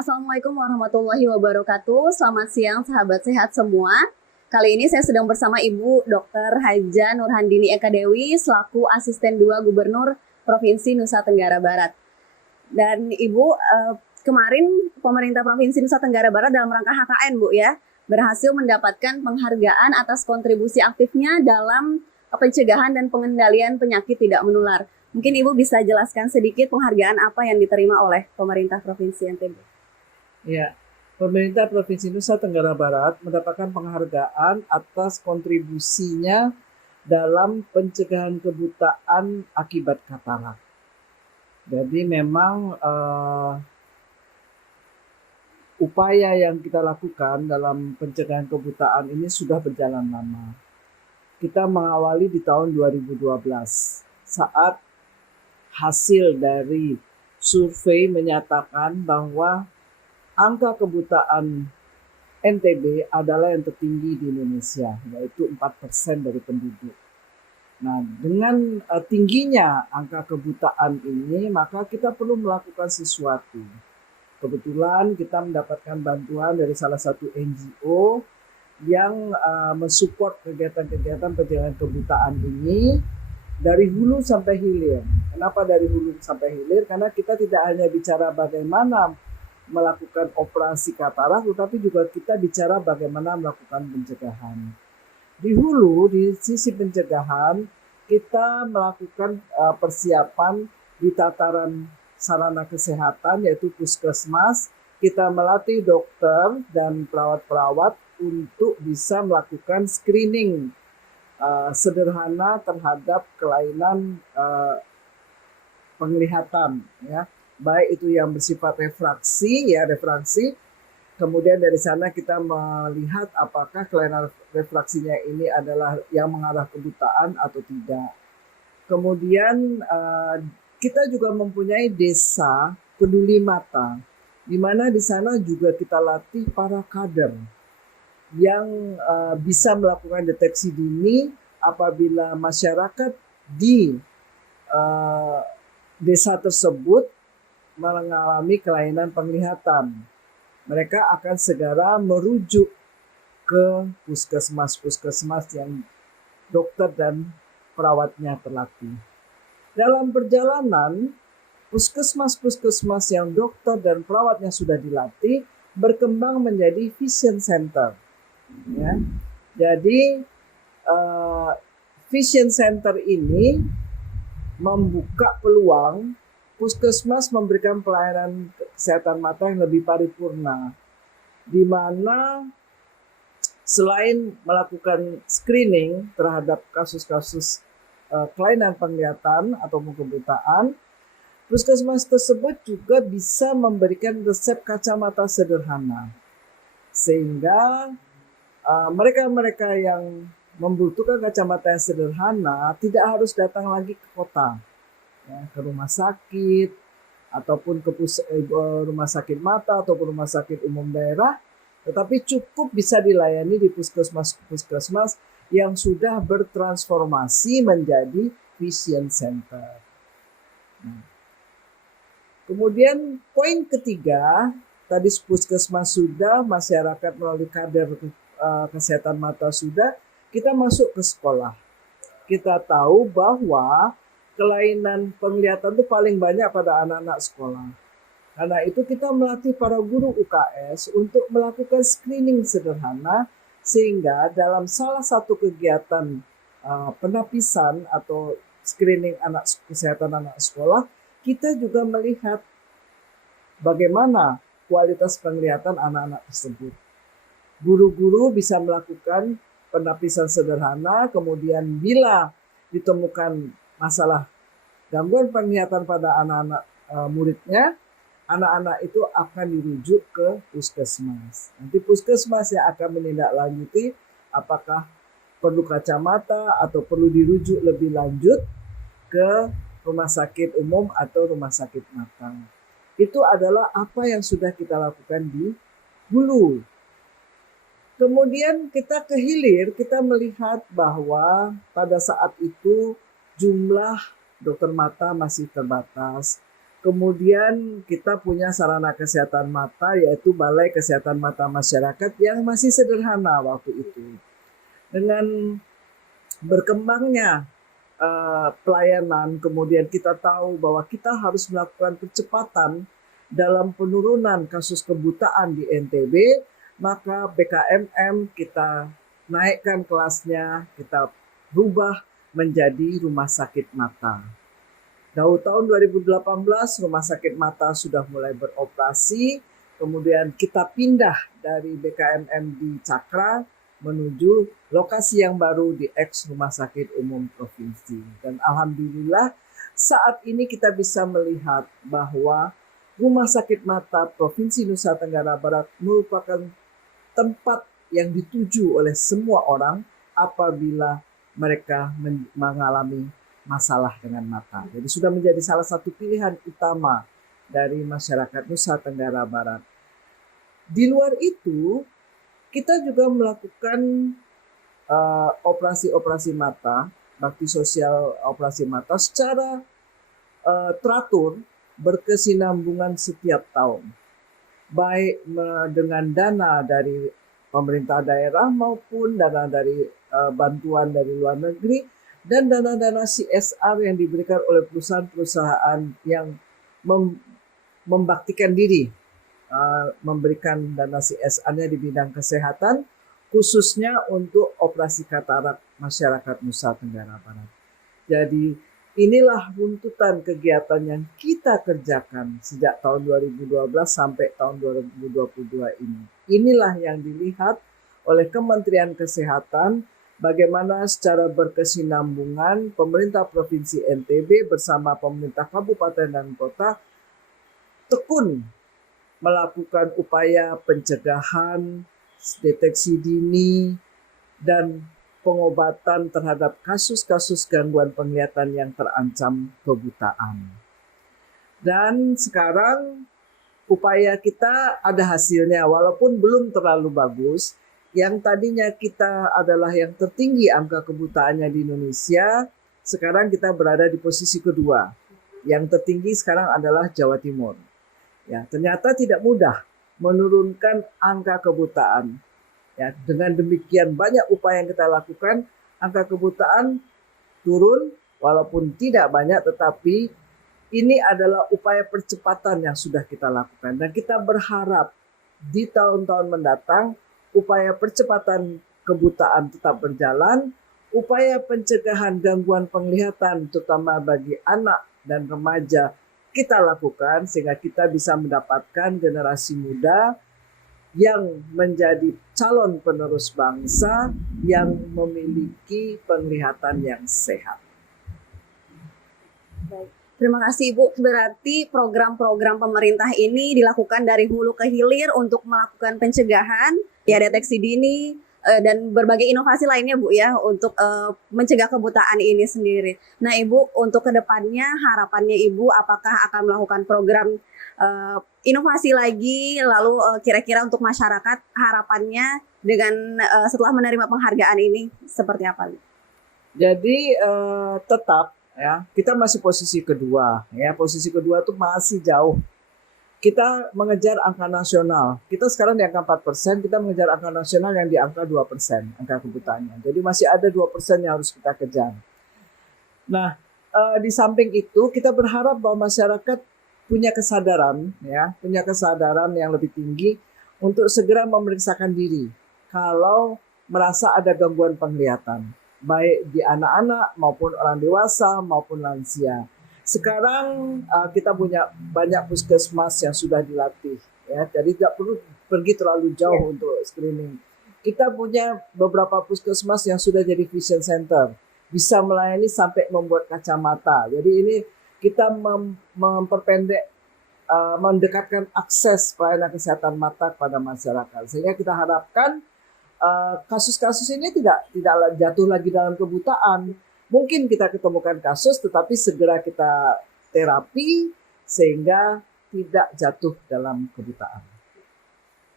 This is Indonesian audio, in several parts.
Assalamualaikum warahmatullahi wabarakatuh. Selamat siang sahabat sehat semua. Kali ini saya sedang bersama Ibu Dr. Haja Nurhandini Eka Dewi selaku Asisten 2 Gubernur Provinsi Nusa Tenggara Barat. Dan Ibu, kemarin pemerintah Provinsi Nusa Tenggara Barat dalam rangka HKN Bu ya, berhasil mendapatkan penghargaan atas kontribusi aktifnya dalam pencegahan dan pengendalian penyakit tidak menular. Mungkin Ibu bisa jelaskan sedikit penghargaan apa yang diterima oleh pemerintah Provinsi NTB. Ya, pemerintah Provinsi Nusa Tenggara Barat mendapatkan penghargaan atas kontribusinya dalam pencegahan kebutaan akibat katarak. Jadi memang upaya yang kita lakukan dalam pencegahan kebutaan ini sudah berjalan lama. Kita mengawali di tahun 2012 saat hasil dari survei menyatakan bahwa angka kebutaan NTB adalah yang tertinggi di Indonesia, yaitu 4% dari penduduk. Nah, dengan tingginya angka kebutaan ini, maka kita perlu melakukan sesuatu. Kebetulan kita mendapatkan bantuan dari salah satu NGO yang mensupport kegiatan-kegiatan pencegahan kebutaan ini dari hulu sampai hilir. Kenapa dari hulu sampai hilir? Karena kita tidak hanya bicara bagaimana melakukan operasi katarak, tetapi juga kita bicara bagaimana melakukan pencegahan. Di hulu, di sisi pencegahan, kita melakukan persiapan di tataran sarana kesehatan, yaitu puskesmas. Kita melatih dokter dan perawat-perawat untuk bisa melakukan screening sederhana terhadap kelainan penglihatan, ya, baik itu yang bersifat refraksi, kemudian dari sana kita melihat apakah kelainan refraksinya ini adalah yang mengarah ke kebutaan atau tidak. Kemudian kita juga mempunyai desa peduli mata, di mana di sana juga kita latih para kader yang bisa melakukan deteksi dini apabila masyarakat di desa tersebut mengalami kelainan penglihatan. Mereka akan segera merujuk ke puskesmas-puskesmas yang dokter dan perawatnya terlatih. Dalam perjalanan, puskesmas-puskesmas yang dokter dan perawatnya sudah dilatih berkembang menjadi vision center. Ya. Jadi vision center ini membuka peluang puskesmas memberikan pelayanan kesehatan mata yang lebih paripurna, di mana selain melakukan screening terhadap kasus-kasus kelainan penglihatan atau kebutaan, puskesmas tersebut juga bisa memberikan resep kacamata sederhana, sehingga mereka-mereka yang membutuhkan kacamata yang sederhana tidak harus datang lagi ke kota, ya, ke rumah sakit ataupun ke rumah sakit mata ataupun rumah sakit umum daerah, tetapi cukup bisa dilayani di puskesmas yang sudah bertransformasi menjadi vision center. Nah, kemudian poin ketiga, tadi puskesmas sudah, masyarakat melalui kader kesehatan mata sudah, kita masuk ke sekolah. Kita tahu bahwa kelainan penglihatan itu paling banyak pada anak-anak sekolah. Karena itu kita melatih para guru UKS untuk melakukan screening sederhana, sehingga dalam salah satu kegiatan penapisan atau screening kesehatan anak sekolah, kita juga melihat bagaimana kualitas penglihatan anak-anak tersebut. Guru-guru bisa melakukan penapisan sederhana, kemudian bila ditemukan masalah gangguan penglihatan pada anak-anak muridnya, anak-anak itu akan dirujuk ke puskesmas. Nanti puskesmas yang akan menindaklanjuti apakah perlu kacamata atau perlu dirujuk lebih lanjut ke rumah sakit umum atau rumah sakit mata. Itu adalah apa yang sudah kita lakukan di hulu. Kemudian kita ke hilir, kita melihat bahwa pada saat itu jumlah dokter mata masih terbatas. Kemudian kita punya sarana kesehatan mata yaitu Balai Kesehatan Mata Masyarakat yang masih sederhana waktu itu. Dengan berkembangnya pelayanan, kemudian kita tahu bahwa kita harus melakukan percepatan dalam penurunan kasus kebutaan di NTB, maka BKMM kita naikkan kelasnya, kita rubah menjadi rumah sakit mata. Tahun 2018 rumah sakit mata sudah mulai beroperasi, kemudian kita pindah dari BKMM di Cakra menuju lokasi yang baru di ex Rumah Sakit Umum Provinsi. Dan alhamdulillah saat ini kita bisa melihat bahwa Rumah Sakit Mata Provinsi Nusa Tenggara Barat merupakan tempat yang dituju oleh semua orang apabila mereka mengalami masalah dengan mata. Jadi sudah menjadi salah satu pilihan utama dari masyarakat Nusa Tenggara Barat. Di luar itu, kita juga melakukan operasi-operasi mata, bakti sosial operasi mata secara teratur, berkesinambungan setiap tahun. Baik dengan dana dari pemerintah daerah maupun dana dari bantuan dari luar negeri dan dana-dana CSR yang diberikan oleh perusahaan-perusahaan yang membaktikan diri memberikan dana CSR-nya di bidang kesehatan khususnya untuk operasi katarak masyarakat Nusa Tenggara Barat. Jadi inilah runtutan kegiatan yang kita kerjakan sejak tahun 2012 sampai tahun 2022 ini. Inilah yang dilihat oleh Kementerian Kesehatan bagaimana secara berkesinambungan pemerintah Provinsi NTB bersama pemerintah kabupaten dan kota tekun melakukan upaya pencegahan, deteksi dini, dan pengobatan terhadap kasus-kasus gangguan penglihatan yang terancam kebutaan. Dan sekarang upaya kita ada hasilnya walaupun belum terlalu bagus. Yang tadinya kita adalah yang tertinggi angka kebutaannya di Indonesia, sekarang kita berada di posisi kedua. Yang tertinggi sekarang adalah Jawa Timur. Ya, ternyata tidak mudah menurunkan angka kebutaan. Ya, dengan demikian banyak upaya yang kita lakukan, angka kebutaan turun walaupun tidak banyak, tetapi ini adalah upaya percepatan yang sudah kita lakukan. Dan kita berharap di tahun-tahun mendatang upaya percepatan kebutaan tetap berjalan, upaya pencegahan gangguan penglihatan terutama bagi anak dan remaja kita lakukan sehingga kita bisa mendapatkan generasi muda yang menjadi calon penerus bangsa yang memiliki penglihatan yang sehat. Baik. Terima kasih Ibu. Berarti program-program pemerintah ini dilakukan dari hulu ke hilir untuk melakukan pencegahan, ya deteksi dini, dan berbagai inovasi lainnya Bu ya untuk mencegah kebutaan ini sendiri. Nah Ibu, untuk kedepannya harapannya Ibu apakah akan melakukan program inovasi lagi, lalu kira-kira untuk masyarakat harapannya dengan setelah menerima penghargaan ini seperti apa? Jadi tetap ya kita masih posisi kedua ya, posisi kedua tuh masih jauh. Kita mengejar angka nasional. Kita sekarang di angka 4%, kita mengejar angka nasional yang di angka 2% angka kebutaannya. Jadi masih ada 2% yang harus kita kejar. Nah, di samping itu kita berharap bahwa masyarakat punya kesadaran ya, punya kesadaran yang lebih tinggi untuk segera memeriksakan diri kalau merasa ada gangguan penglihatan, baik di anak-anak maupun orang dewasa maupun lansia. Sekarang kita punya banyak puskesmas yang sudah dilatih, ya, jadi tidak perlu pergi terlalu jauh untuk screening. Kita punya beberapa puskesmas yang sudah jadi vision center, bisa melayani sampai membuat kacamata. Jadi ini kita memperpendek, mendekatkan akses pelayanan kesehatan mata kepada masyarakat, sehingga kita harapkan kasus-kasus ini tidak jatuh lagi dalam kebutaan. Mungkin kita ketemukan kasus tetapi segera kita terapi sehingga tidak jatuh dalam kebutaan.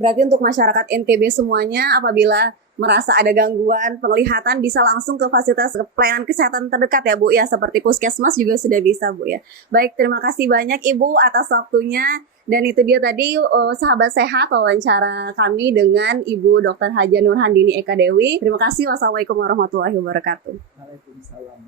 Berarti untuk masyarakat NTB semuanya apabila merasa ada gangguan penglihatan bisa langsung ke fasilitas pelayanan kesehatan terdekat ya Bu ya, seperti puskesmas juga sudah bisa Bu ya. Baik, terima kasih banyak Ibu atas waktunya. Dan itu dia tadi sahabat sehat wawancara kami dengan Ibu Dr. Haja Nurhandini Eka Dewi. Terima kasih. Wassalamualaikum warahmatullahi wabarakatuh. Waalaikumsalam.